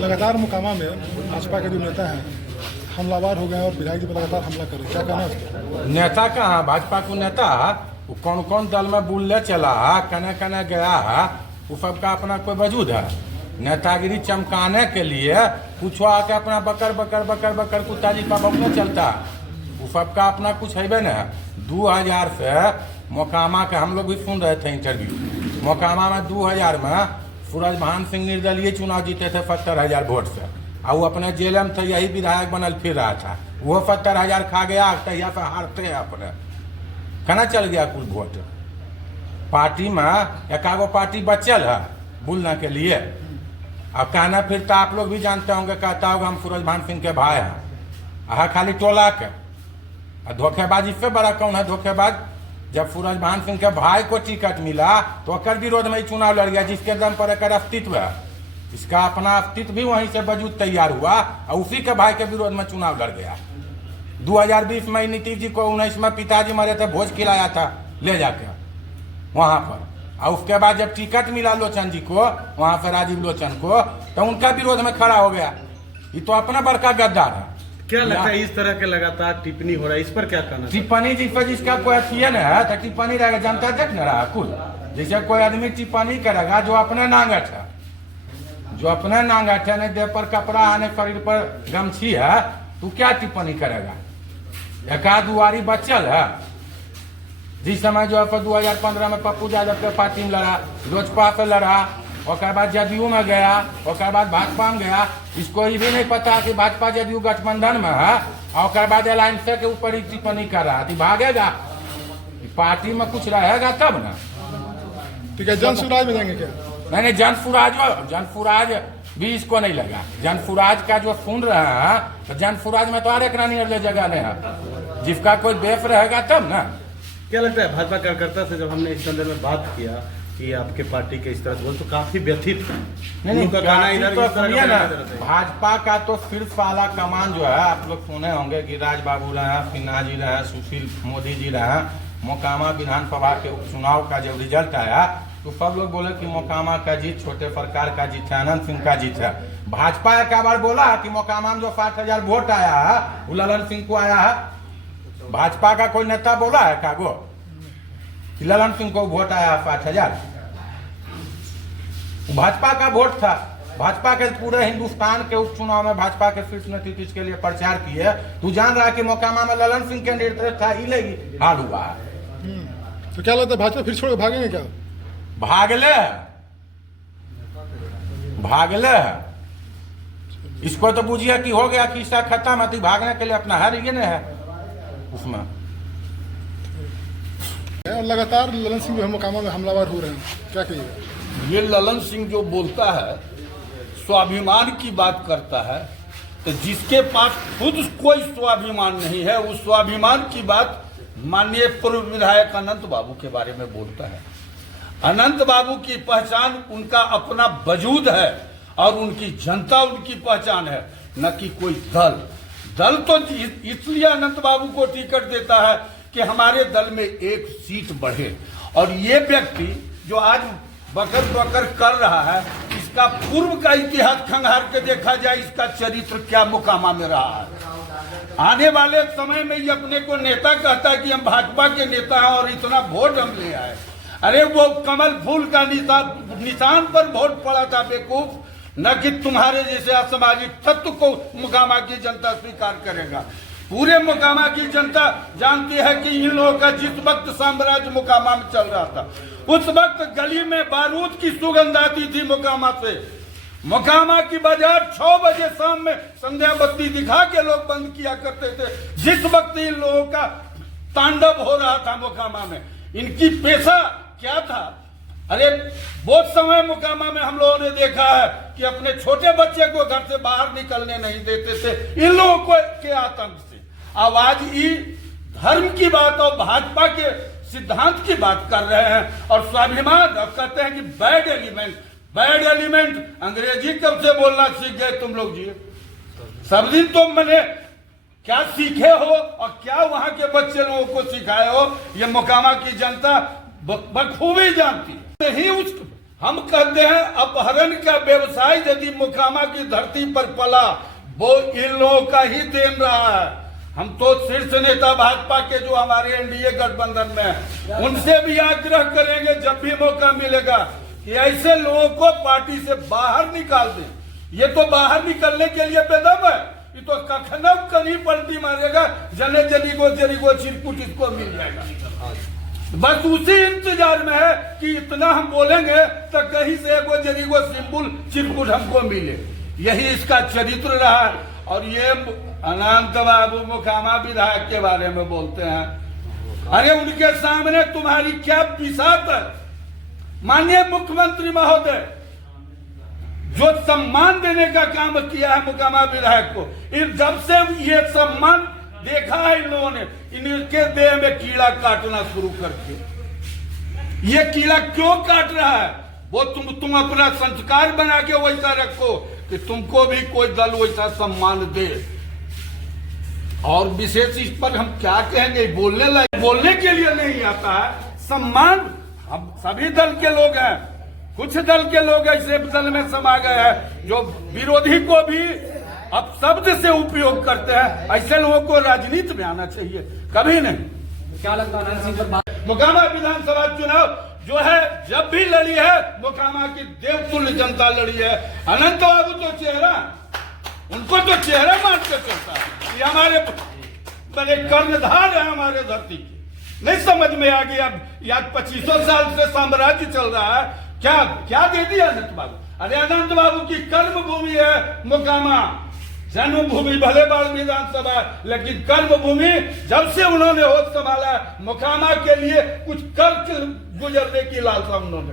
लगातार मोकामा में भाजपा के जो नेता हैं हमलावर हो गए और विधायक जी पर लगातार हमला कर रहे हैं, क्या कहना है? नेता कहाँ भाजपा को नेता वो कौन कौन दल में बुलले चला कने कने गया है, वो सबका अपना कोई वजूद है। नेतागिरी चमकाने के लिए कुछ आके अपना बकर बकर बकर बकर कुत्ता जी का बकने चलता है, वो सबका अपना कुछ है न। 2000 से मोकामा के हम लोग भी सुन रहे थे इंटरव्यू। मोकामा में 2000 में सूरजभान सिंह निर्दलीय चुनाव जीते थे 70,000 वोट से, और वो अपने जेल में थे, यही विधायक बनल फिर रहा था। वो 70,000 खा गया, तहिया से हारते हैं अपने कहना चल गया कुल वोट। पार्टी में एकागो पार्टी बचल है बोलने के लिए। अब कहना फिर तो आप लोग भी जानते होंगे, कहता होगा हम सूरजभान सिंह के भाई हैं। खाली टोला के धोखेबाज, इससे बड़ा कौन है धोखेबाज? जब सूरजभान सिंह के भाई को टिकट मिला तो अकर विरोध में ही चुनाव लड़ गया, जिसके दम पर एक अस्तित्व है। इसका अपना अस्तित्व भी वहीं से वजूद तैयार हुआ और उसी के भाई के विरोध में चुनाव लड़ गया। 2020 में नीतीश जी को 19 में पिताजी मरे थे, भोज खिलाया था ले जाके वहां पर, और उसके बाद जब टिकट मिला लोचन जी को वहां से, राजीव लोचन को, तो उनका विरोध में खड़ा हो गया। ये तो अपना बड़का गद्दार है। क्या लगता है इस तरह के लगातार टिप्पणी हो रहा है, इस पर क्या कहना? टिप्पणी जिस पर जिसका कोई अथिये न है तो टिप्पणी रहेगा, जनता देख न रहा कुल। जैसे कोई आदमी टिप्पणी करेगा जो अपने नांगठ है, जो अपने नांगठ है, नहीं देह पर कपड़ा है, नहीं शरीर पर गमछी है, तो क्या टिप्पणी करेगा? एकाध दुआरी बचल है। जिस समय जो है 2015 में पप्पू यादव के पार्टी में लड़ा, लोजपा पे लड़ा, और बाद जदयू में गया, और बाद भाजपा में गया। इसको ये भी नहीं पता कि भाजपा जदयू गठबंधन में है, और बाद अलायंस के ऊपर ही टिप्पणी कर रहा है। भागेगा, पार्टी में कुछ रहेगा तब ना। ठीक है, जन स्वराज में जाएंगे क्या? नहीं, जन स्वराज भी इसको नहीं लगा। जन स्वराज का जो सुन रहे हैं, तो जन स्वराज में तो हर एक रानी जगह नहीं है, जिसका कोई बेफ रहेगा तब ना। क्या लगता है भाजपा कार्यकर्ता से जब हमने इस संदर्भ में बात किया कि आपके पार्टी के इस तरह से बोल, तो काफी व्यथित नहीं, उनका कहना इधर तो इस तरह सुनिए का ना, रहता है। भाजपा का तो शीर्ष वाला कमान जो है, आप लोग सुने होंगे कि राज बाबू रहे, सिन्हा जी रहे, सुशील मोदी जी रहे। मोकामा विधानसभा के उपचुनाव का जब रिजल्ट आया तो सब लोग बोले कि मोकामा का जीत छोटे सरकार का जीत है, अनंत सिंह का जीत है। भाजपा एक बार बोला कि मोकामा में जो 60,000 वोट आया है वो ललन सिंह को आया है। भाजपा का कोई नेता बोला है कागो कि ललन सिंह को वोट आया 60,000? भाजपा का वोट था। भाजपा के पूरे हिंदुस्तान के उपचुनाव में भाजपा के शीर्ष नीतीश के लिए प्रचार किए। तू जान रहा है कि मोकामा में ललन सिंह कैंडिडेट था, ही हाल हुआ है। तो क्या लगता है भाजपा फिर छोड़ के भागेंगे क्या? भागले इसको तो बुझिए कि हो गया कि इसका खत्म है, भागने के लिए अपना है ये नहीं है उसमें। लगातार ललन सिंह जो है मोकामा में हमलावर हो रहे हैं, क्या कहिएगा? ये ललन सिंह जो बोलता है, स्वाभिमान की बात करता है, तो जिसके पास खुद कोई स्वाभिमान नहीं है, उस स्वाभिमान की बात माननीय पूर्व विधायक अनंत बाबू के बारे में बोलता है। अनंत बाबू की पहचान उनका अपना वजूद है और उनकी जनता उनकी पहचान है, न कि कोई दल तो इसलिए अनंत बाबू को टिकट देता है कि हमारे दल में एक सीट बढ़े। और ये व्यक्ति जो आज बकर बकर कर रहा है, इसका पूर्व का इतिहास खंगार के देखा जाए, इसका चरित्र क्या मोकामा में रहा है। आने वाले समय में ये अपने को नेता कहता है कि हम भाजपा के नेता हैं और इतना वोट हम ले आए। अरे वो कमल फूल का निशान पर वोट पड़ा था बेवकूफ, न कि तुम्हारे जैसे असामाजिक तत्व को मोकामा की जनता स्वीकार करेगा। पूरे मोकामा की जनता जानती है कि इन लोगों का जिस वक्त साम्राज्य मोकामा में चल रहा था, उस वक्त गली में बारूद की सुगंध आती थी मोकामा से। मोकामा की बाजार 6 बजे शाम में संध्या बत्ती दिखा के लोग बंद किया करते थे, जिस वक्त इन लोगों का तांडव हो रहा था मोकामा में। इनकी पेशा क्या था? अरे बहुत समय मोकामा में हम लोगों ने देखा है कि अपने छोटे बच्चे को घर से बाहर निकलने नहीं देते थे इन लोगों को के आतंक से। आवाज ई धर्म की बात और भाजपा के सिद्धांत की बात कर रहे हैं और स्वाभिमान कहते हैं कि बैड एलिमेंट अंग्रेजी कब से बोलना सीख गए तुम लोग जी? सब दिन तुम मैंने क्या सीखे हो और क्या वहां के बच्चे लोगों को सिखाए हो, ये मोकामा की जनता बखूबी जानती है। ही उस हम कहते हैं अपहरण का व्यवसाय यदि मोकामा की धरती पर पला वो इन लोगों का ही देन रहा है। हम तो शीर्ष नेता भाजपा के जो हमारे एनडीए गठबंधन में हैं, उनसे भी आग्रह करेंगे जब भी मौका मिलेगा कि ऐसे लोगों को पार्टी से बाहर निकाल दें। ये तो बाहर निकलने के लिए बेदम है, ये तो कखनव कहीं पलटी मारेगा, जने जरीगो चिरकुट इसको मिल जाएगा। बस उसी इंतजार में है कि इतना हम बोलेंगे तो कहीं से एगो जरीगो सिंबल चिरकुट हमको मिले। यही इसका चरित्र रहा है। और ये अनंत बाबू मोकामा विधायक के बारे में बोलते हैं, अरे उनके सामने तुम्हारी क्या बिसात है। माननीय मुख्यमंत्री महोदय, जो सम्मान देने का काम किया है मोकामा विधायक को, जब से ये सम्मान देखा है इन लोगों ने, इनके देह में कीड़ा काटना शुरू करके। ये कीड़ा क्यों काट रहा है? वो तुम अपना संस्कार बना के वैसा रखो कि तुमको भी कोई दल वैसा सम्मान दे। और विशेष इस पर हम क्या कहेंगे, बोलने के लिए नहीं आता है। सम्मान हम सभी दल के लोग हैं, कुछ दल के लोग ऐसे दल में समा गए हैं जो विरोधी को भी अब शब्द से उपयोग करते हैं। ऐसे लोगों को राजनीति में आना चाहिए, कभी नहीं। क्या लगता है मोकामा विधानसभा चुनाव जो है जब भी लड़ी है, मोकामा की देवतुल्य जनता लड़ी है। अनंत बाबू तो चेहरा, उनको तो चेहरा मार के चलता है। ये हमारे बड़े कर्णधार है हमारे धरती की। नहीं समझ में आ गया, याद 2500 साल से साम्राज्य चल रहा है, क्या दे दिया अनंत बाबू? अरे अनंत बाबू की कर्म भूमि है मोकामा, जन्मभूमि भले बाढ़ विधानसभा, लेकिन कर्म भूमि। जब से उन्होंने होश संभाला मोकामा के लिए कुछ कर गुजरने की लालसा उन्होंने